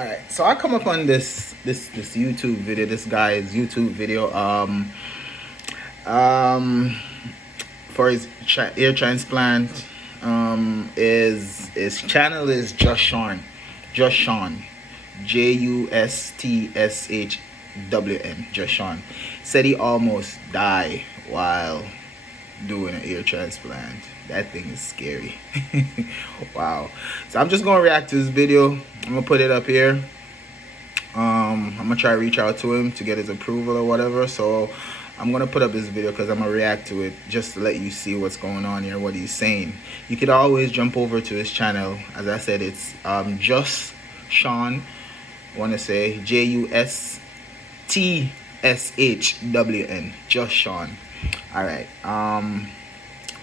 All right, so I come up on this YouTube video, this guy's YouTube video, um, for his ear transplant. His channel is Just Sean, JUSTSHWN, Just Sean. Said he almost died while doing an ear transplant. That thing is scary. Wow. So I'm just gonna react to this video. I'm gonna put it up here. I'm gonna try to reach out to him to get his approval or whatever. So I'm gonna put up this video because I'm gonna react to it just to let you see what's going on here, what he's saying. You could always jump over to his channel. As I said, it's Just Sean. I want to say JUSTSHWN, Just Sean. All right.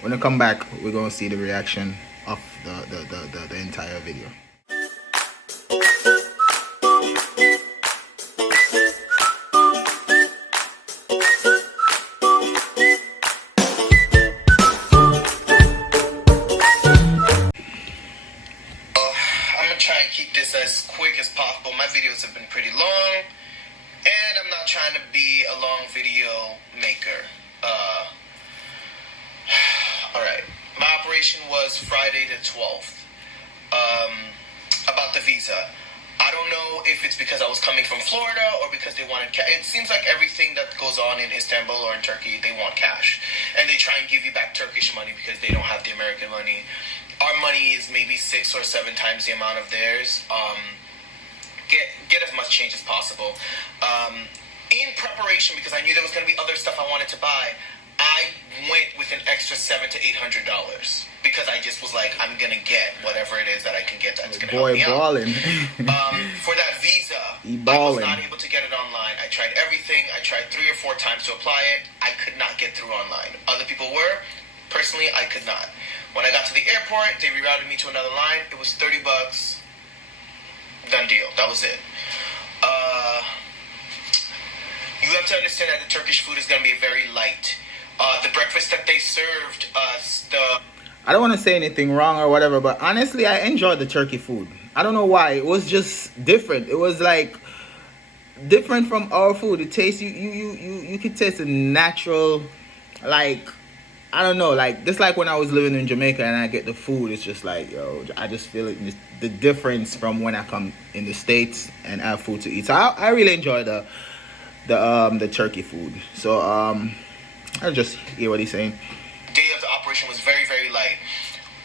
When I come back, we're gonna see the reaction of the entire video. Try and keep this as quick as possible. My videos have been pretty long, and I'm not trying to be a long video maker. Alright, my operation was Friday the 12th. About the visa. I don't know if it's because I was coming from Florida or because they wanted cash. It seems like everything that goes on in Istanbul or in Turkey, they want cash. And they try and give you back Turkish money because they don't have the American money. Our money is maybe 6 or 7 times the amount of theirs. Get as much change as possible. In preparation, because I knew there was going to be other stuff I wanted to buy, I went with an extra $700 to $800 because I just was like, I'm gonna get whatever it is that I can get that's gonna help me Ballin'. out. For that visa, I was not able to get it online. I tried everything. I tried 3 or 4 times to apply it. I could not get through online. Other people were. Personally, I could not. When I got to the airport, they rerouted me to another line. It was $30. Done deal. That was it. You have to understand that the Turkish food is gonna be very light. The breakfast that they served us, I don't want to say anything wrong or whatever, but honestly, I enjoyed the turkey food. I don't know why. It was just different. It was like different from our food. It tastes you could taste a natural, like, I don't know, like just like when I was living in Jamaica and I get the food, it's just like, yo, I just feel it, the difference from when I come in the States and have food to eat. So I really enjoy the turkey food. So I'll just hear what he's saying. Day of the operation was very, very light.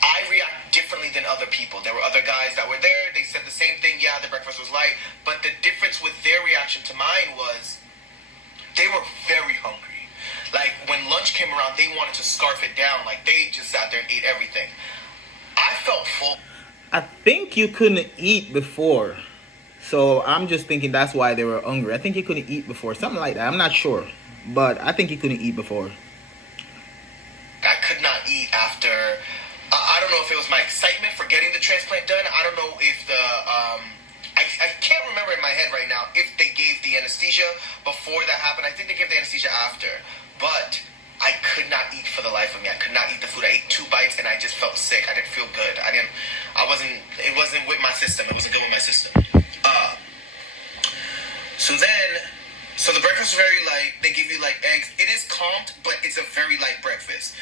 I react differently than other people. There were other guys that were there. They said the same thing. Yeah, the breakfast was light. But the difference with their reaction to mine was they were very hungry. Like, when lunch came around, they wanted to scarf it down. Like, they just sat there and ate everything. I felt full. I think you couldn't eat before. So I'm just thinking that's why they were hungry. I think you couldn't eat before. Something like that. I'm not sure. But I think you couldn't eat before. I could not eat after. I don't know if it was my excitement for getting the transplant done. I don't know if the. I can't remember in my head right now if they gave the anesthesia before that happened. I think they gave the anesthesia after. But I could not eat for the life of me. I could not eat the food. I ate 2 bites and I just felt sick. I didn't feel good. It wasn't with my system. It wasn't good with my system. So the breakfast was very light. They give you like eggs. It is comped, but it's a very light breakfast.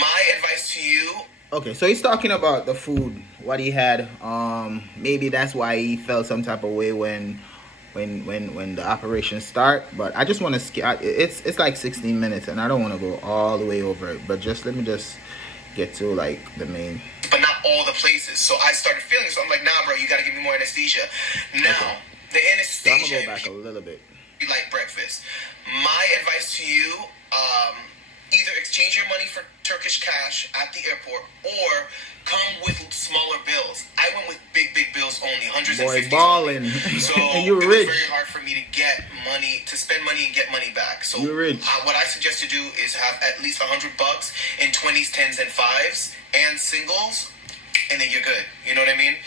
My advice to you. Okay, so he's talking about the food, what he had. Maybe that's why he felt some type of way when the operation start. But I just want to skip. It's like 16 minutes, and I don't want to go all the way over it. But let me get to like the main. But not all the places. So I started feeling. So I'm like, nah, bro, you got to give me more anesthesia. Now, okay. The anesthesia. So I'm gonna go back a little bit. Light breakfast. My advice to you, either exchange your money for Turkish cash at the airport or come with smaller bills. I went with big bills only, hundreds and fifties. Ballin'. So You're it rich. was very hard for me to get money, to spend money and get money back. So you're rich. What I suggest you do is have at least $100 in 20s, 10s, and 5s and singles, and then you're good. You know what I mean?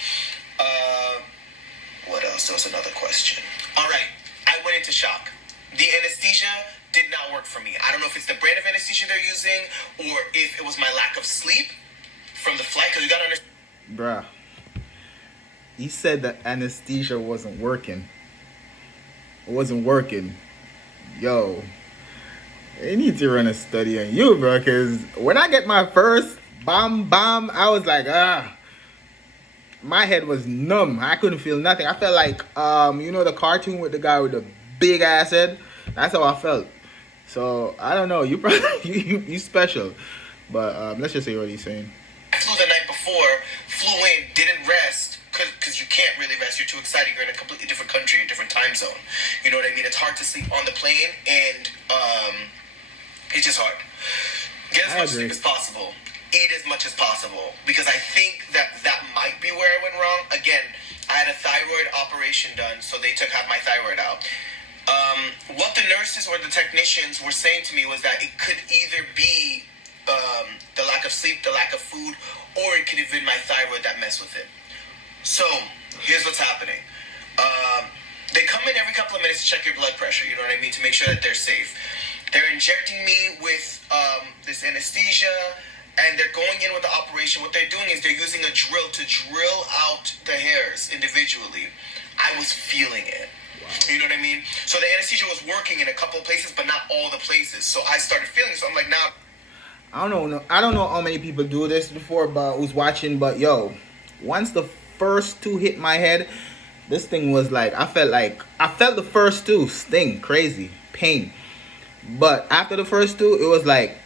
What else? There was another question. All right. I went into shock. The anesthesia did not work for me. I don't know if it's the brand of anesthesia they're using or if it was my lack of sleep from the flight. Because you got to understand. Bruh. he said that anesthesia wasn't working. It wasn't working. Yo, they need to run a study on you, bro. Because when I get my first bomb, I was like, my head was numb. I couldn't feel nothing. I felt like, the cartoon with the guy with the big ass head. That's how I felt. So I don't know. You probably you special, but let's just say what he's saying. I flew the night before, flew in, didn't rest, because you can't really rest. You're too excited. You're in a completely different country, a different time zone. You know what I mean? It's hard to sleep on the plane, and it's just hard. Get as much sleep as possible. Eat as much as possible. Because I think that might be where I went wrong. Again, I had a thyroid operation done, so they took half my thyroid out. What the nurses or the technicians were saying to me was that it could either be the lack of sleep, the lack of food, or it could have been my thyroid that messed with it. So, here's what's happening. They come in every couple of minutes to check your blood pressure, you know what I mean, to make sure that they're safe. They're injecting me with this anesthesia, and they're going in with the operation. What they're doing is they're using a drill to drill out the hairs individually. I was feeling it. You know what I mean? So the anesthesia was working in a couple of places, but not all the places. So I started feeling it. So I'm like, now. I don't know how many people do this before, but who's watching. But yo, once the first two hit my head, this thing was like I felt the first two sting, crazy pain. But after the first two, it was like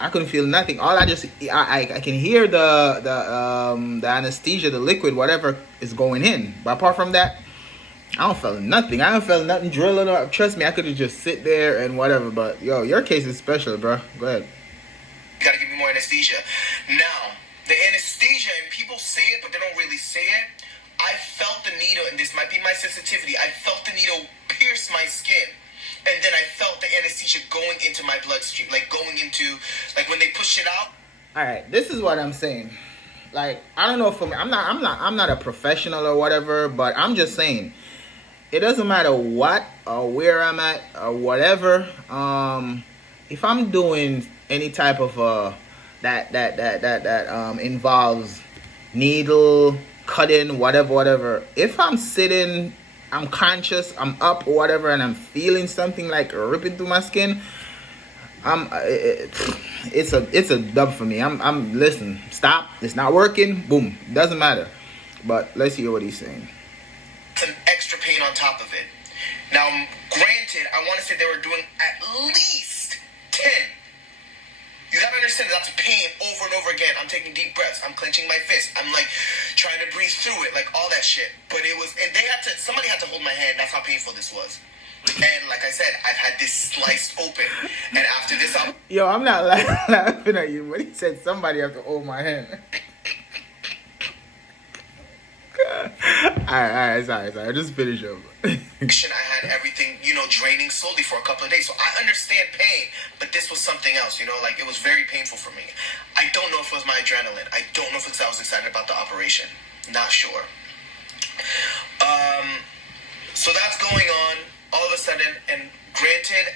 I couldn't feel nothing. All I can hear the anesthesia, the liquid, whatever is going in. But apart from that, I don't feel nothing. I don't feel nothing drilling up. Trust me, I could have just sit there and whatever. But yo, your case is special, bro. Go ahead. You gotta give me more anesthesia. Now, the anesthesia, and people say it, but they don't really say it. I felt the needle, and this might be my sensitivity. I felt the needle pierce my skin, and then I felt the anesthesia going into my bloodstream, like when they push it out. All right, this is what I'm saying. Like, I don't know if I'm not a professional or whatever, but I'm just saying. It doesn't matter what or where I'm at or whatever. If I'm doing any type of that involves needle cutting, whatever. If I'm sitting, I'm conscious, I'm up or whatever, and I'm feeling something like ripping through my skin, it's a dub for me. I'm listen. Stop. It's not working. Boom. Doesn't matter. But let's hear what he's saying. Some extra pain on top of it. Now, granted, I want to say they were doing at least 10. You gotta understand that's pain over and over again. I'm taking deep breaths. I'm clenching my fist. I'm like trying to breathe through it, like all that shit. But it was, and somebody had to hold my hand. That's how painful this was. And like I said, I've had this sliced open. And after this, I'm not laughing at you, but he said somebody have to hold my hand. Alright, sorry. Just finish up. I had everything, draining slowly for a couple of days. So I understand pain, but this was something else, like it was very painful for me. I don't know if it was my adrenaline. I don't know if it's because I was excited about the operation. Not sure. So that's going on all of a sudden, and granted,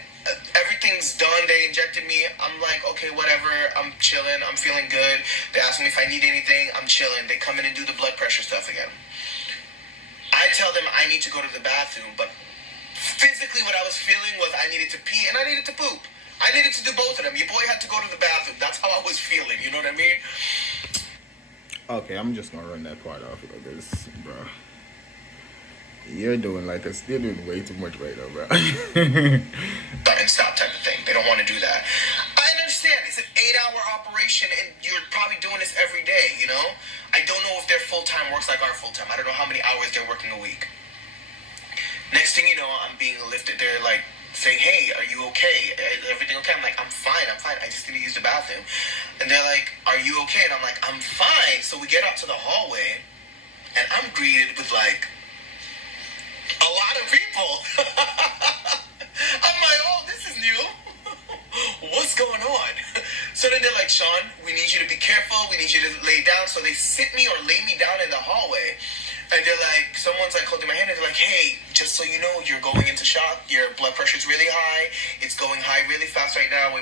everything's done. They injected me. I'm like, okay, whatever. I'm chilling. I'm feeling good. They ask me if I need anything. I'm chilling. They come in and do the blood pressure stuff again. I tell them I need to go to the bathroom, but physically what I was feeling was I needed to pee and I needed to poop. I needed to do both of them. Your boy had to go to the bathroom. That's how I was feeling. You know what I mean? Okay, I'm just gonna run that part off of this, bro. You're doing way too much right now, bro. And stop type of thing. They don't want to do that. I understand. It's an 8-hour operation, and you're probably doing this every day, I don't know if their full-time works like our full-time. I don't know how many hours they're working a week. Next thing you know, I'm being lifted. They're like saying, hey, are you okay? Is everything okay? I'm like, I'm fine. I just need to use the bathroom. And they're like, are you okay? And I'm like, I'm fine. So we get out to the hallway, and I'm greeted with like a lot of people. I'm like, oh, this is new. What's going on? So then they're like, Sean, we need you to be careful. We need you to lay down. So they sit me or lay me down in the hallway. And they're like, someone's like holding my hand. And they're like, hey, just so you know, you're going into shock. Your blood pressure's really high. It's going high really fast right now.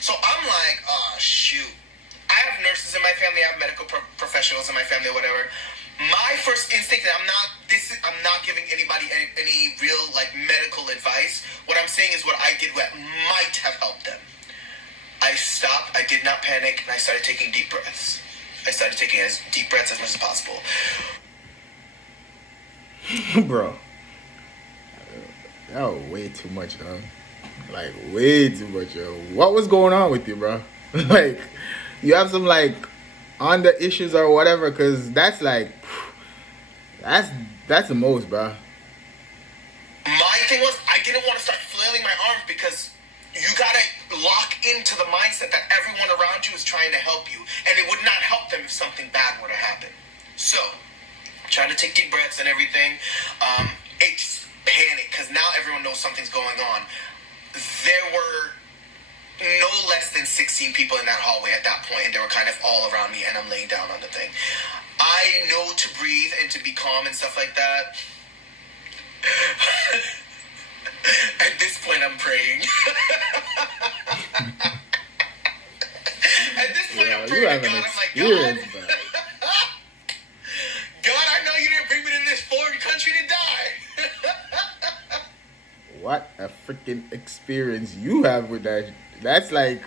So I'm like, oh, shoot. I have nurses in my family. I have medical professionals in my family, whatever. My first instinct, and I'm not giving anybody any real like medical advice. What I'm saying is what I did what might have helped them. I stopped, I did not panic, and I started taking deep breaths. I started taking as deep breaths as much as possible. Bro, that was way too much, dog. Like, way too much, yo. What was going on with you, bro? Like, you have some, like, on the issues or whatever, because that's, like, that's the most, bro. My thing was, I didn't want to start flailing my arms because you gotta lock into the mindset that everyone around you is trying to help you, and it would not help them if something bad were to happen. So, trying to take deep breaths and everything. It's panic because now everyone knows something's going on. There were no less than 16 people in that hallway at that point, and they were kind of all around me, and I'm laying down on the thing. I know to breathe and to be calm and stuff like that. At this point, I'm praying. At this point, I'm praying to God. I'm like, God, God, I know you didn't bring me to this foreign country to die. What a freaking experience you have with that. That's like,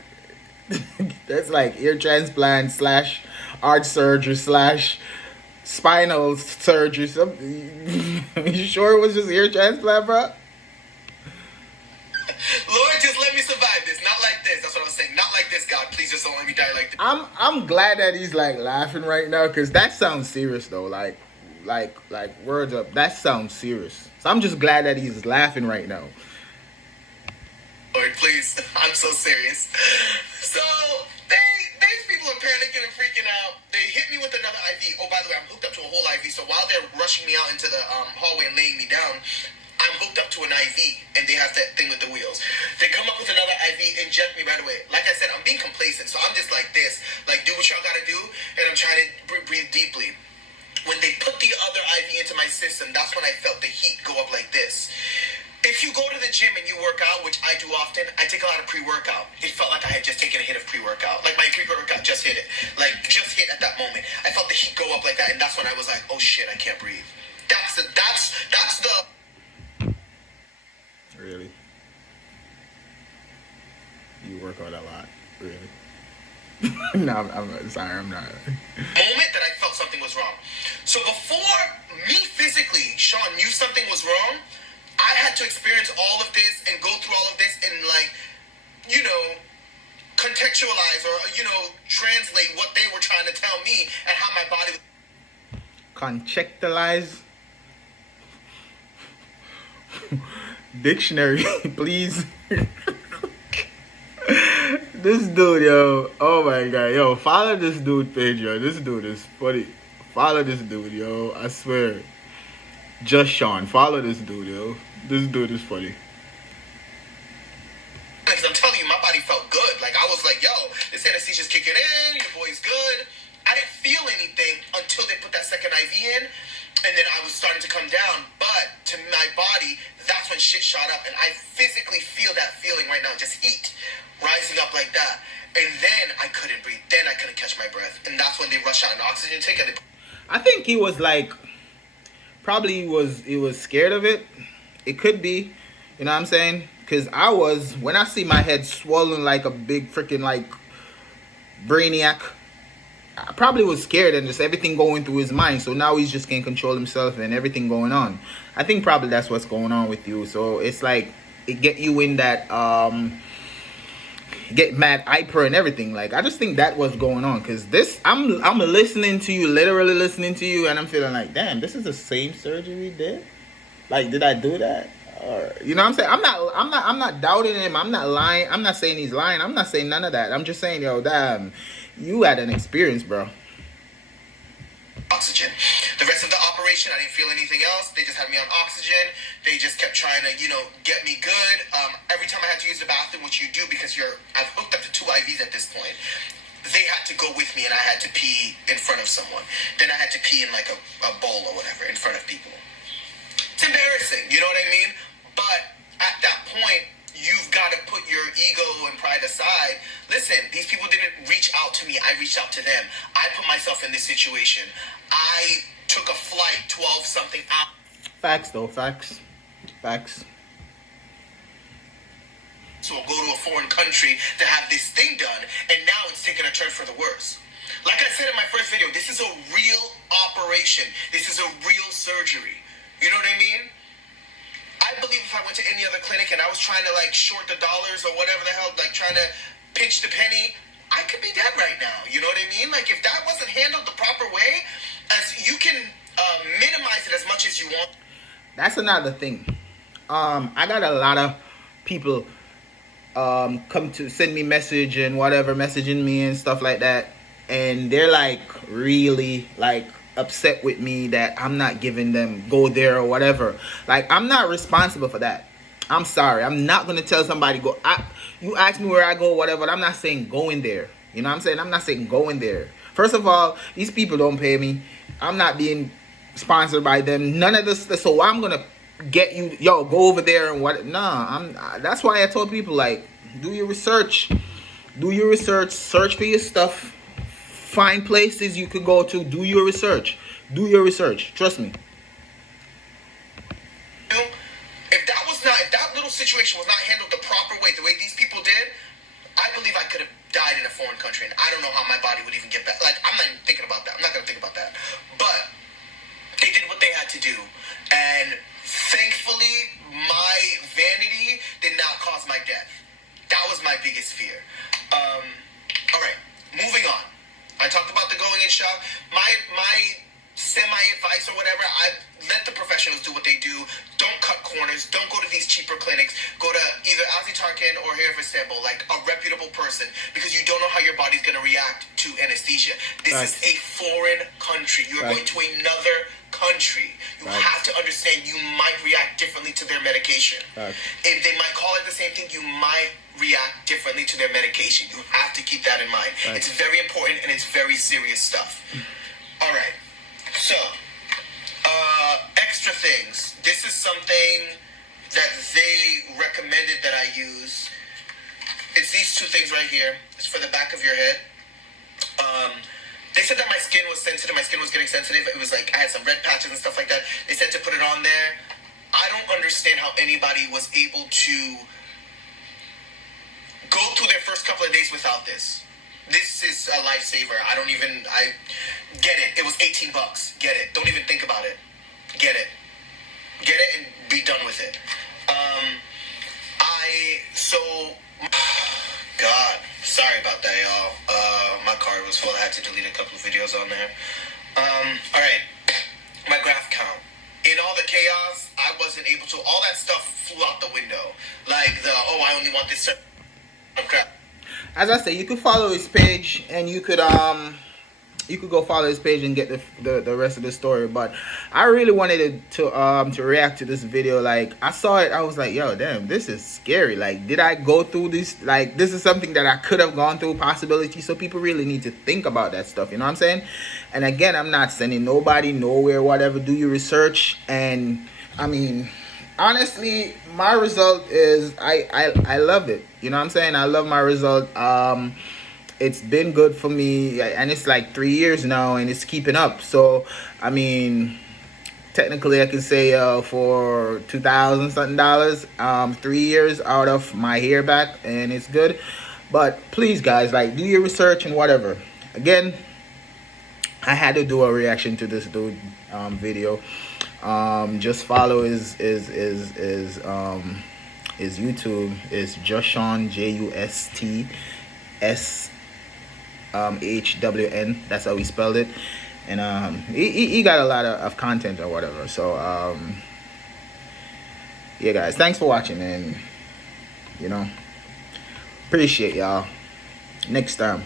that's like ear transplant slash heart surgery slash spinal surgery. Something. You sure it was just ear transplant, bro? Lord, just let me survive this. Not like this. That's what I was saying. Not like this, God. Please just don't let me die like this. I'm glad that he's like laughing right now, because that sounds serious though. Like words up. That sounds serious. So I'm just glad that he's laughing right now. Lord, please. I'm so serious. So these people are panicking and freaking out. They hit me with another IV. Oh, by the way, I'm hooked up to a whole IV. So while they're rushing me out into the hallway and laying me down, I'm hooked up to an IV, and they have that thing with the wheels. They come up with another IV, inject me right away. Like I said, I'm being complacent, so I'm just like this. Like, do what y'all gotta do, and I'm trying to breathe deeply. When they put the other IV into my system, that's when I felt the heat go up like this. If you go to the gym and you work out, which I do often, I take a lot of pre-workout. It felt like I had just taken a hit of pre-workout. Like my pre-workout just hit it. Like, just hit at that moment. I felt the heat go up like that, and that's when I was like, oh shit, I can't breathe. That's the... Really? You work out a lot, really? No, I'm sorry, I'm not. Moment that I felt something was wrong. So before me physically, Sean, knew something was wrong, I had to experience all of this and go through all of this and, like, you know, contextualize or, you know, translate what they were trying to tell me and how my body... Contextualize? Dictionary, please. This dude, yo. Oh my god, yo. Follow this dude page, yo. This dude is funny. Follow this dude, yo. I swear. Just Sean. Follow this dude, yo. This dude is funny. Because I'm telling you, my body felt good. Like, I was like, yo, this anesthesia's kicking in. Your boy's good. I didn't feel anything until they put that second IV in. And then I was starting to come down. But to my body, that's when shit shot up. And I physically feel that feeling right now. Just heat rising up like that. And then I couldn't breathe. Then I couldn't catch my breath. And that's when they rush out an oxygen tank. And I think he was like... Probably he was scared of it. It could be. You know what I'm saying? Because I was... When I see my head swollen like a big freaking like... Brainiac... I probably was scared and just everything going through his mind. So now he's just can't control himself and everything going on. I think probably that's what's going on with you. So it's like it get you in that get mad hyper and everything. Like I just think that was going on. Cause this I'm listening to you, literally listening to you, and I'm feeling like, damn, this is the same surgery we did. Like, did I do that? Or you know what I'm saying? I'm not doubting him. I'm not lying. I'm not saying he's lying. I'm not saying none of that. I'm just saying, yo, damn. You had an experience, bro. Oxygen. The rest of the operation, I didn't feel anything else. They just had me on oxygen. They just kept trying to, you know, get me good. Every time I had to use the bathroom, which you do because I've hooked up to 2 IVs at this point. They had to go with me, and I had to pee in front of someone. Then I had to pee in like a bowl or whatever in front of people. It's embarrassing, you know what I mean? But at that point, you've got to put your ego and pride aside. Listen, these people didn't reach out to me. I reached out to them. I put myself in this situation. I took took a flight 12 something hours. Facts though, facts. So we'll go to a foreign country to have this thing done, and now it's taken a turn for the worse. Like I said in my first video, this is a real operation. This is a real surgery. You know what I mean? I believe if I went to any other clinic and I was trying to like short the dollars or whatever the hell, like trying to pinch the penny, I could be dead right now. You know what I mean? Like if that wasn't handled the proper way, as you can minimize it as much as you want. That's another thing. I got a lot of people come to send me message and whatever, messaging me and stuff like that, and they're like really like upset with me that I'm not giving them go there or whatever. Like, I'm not responsible for that. I'm sorry. I'm not gonna tell somebody go. You ask me where I go, whatever, but I'm not saying go in there. You know what I'm saying? I'm not saying go in there. First of all, these people don't pay me. I'm not being sponsored by them. None of this. So I'm gonna get you, yo, go over there and what? Nah, that's why I told people, like, do your research. Do your research. Search for your stuff. Find places you could go to. Do your research. Do your research. Trust me. If that little situation was not handled the proper way, the way these people did, I believe I could have died in a foreign country, and I don't know how my body would even get back. Like, I'm not even thinking about that. I'm not gonna think about that. But they did what they had to do, and thankfully, my vanity did not cause my death. That was my biggest fear. All right, moving on. I talked about the going in shot. My semi-advice or whatever, I let the professionals do what they do. Don't cut corners. Don't go to these cheaper clinics. Go to either Azi Tarkan or here for Istanbul, like a reputable person, because you don't know how your body's going to react to anesthesia. This is a foreign country. You're going to another country. You have to understand you might react differently to their medication. If they might call it the same thing, you might react differently to their medication. You have to keep that in mind. It's very important and it's very serious stuff. All right. So, extra things. This is something that they recommended that I use. It's these two things right here. It's for the back of your head. They said that my skin was sensitive. My skin was getting sensitive. It was like I had some red patches and stuff like that. They said to put it on there. I don't understand how anybody was able to go through their first couple of days without this. This is a lifesaver. I get it. It was $18. Get it. Don't even think about it. Get it and be done with it. God, sorry about that, y'all. My card was full. I had to delete a couple of videos on there. All right, my graph count. In all the chaos, I wasn't able to. All that stuff flew out the window. Like I only want this certain crap. As I say, you could follow his page, and you could go follow his page and get the rest of the story. But I really wanted to react to this video. Like, I saw it, I was like, yo, damn, this is scary. Like, did I go through this? Like, this is something that I could have gone through, possibility. So people really need to think about that stuff. You know what I'm saying? And again, I'm not sending nobody nowhere, whatever. Do your research. And I mean, honestly, my result is I love it. You know what I'm saying? I love my result. It's been good for me, and it's like 3 years now, and it's keeping up. So I mean, technically I can say for $2,000 something, 3 years out of my hair back, and it's good. But please, guys, like, do your research and whatever. Again, I had to do a reaction to this dude video. Just follow his YouTube is Juston, JUSTSHWN. That's how he spelled it. And he got a lot of content or whatever. So yeah, guys, thanks for watching, and appreciate y'all. Next time.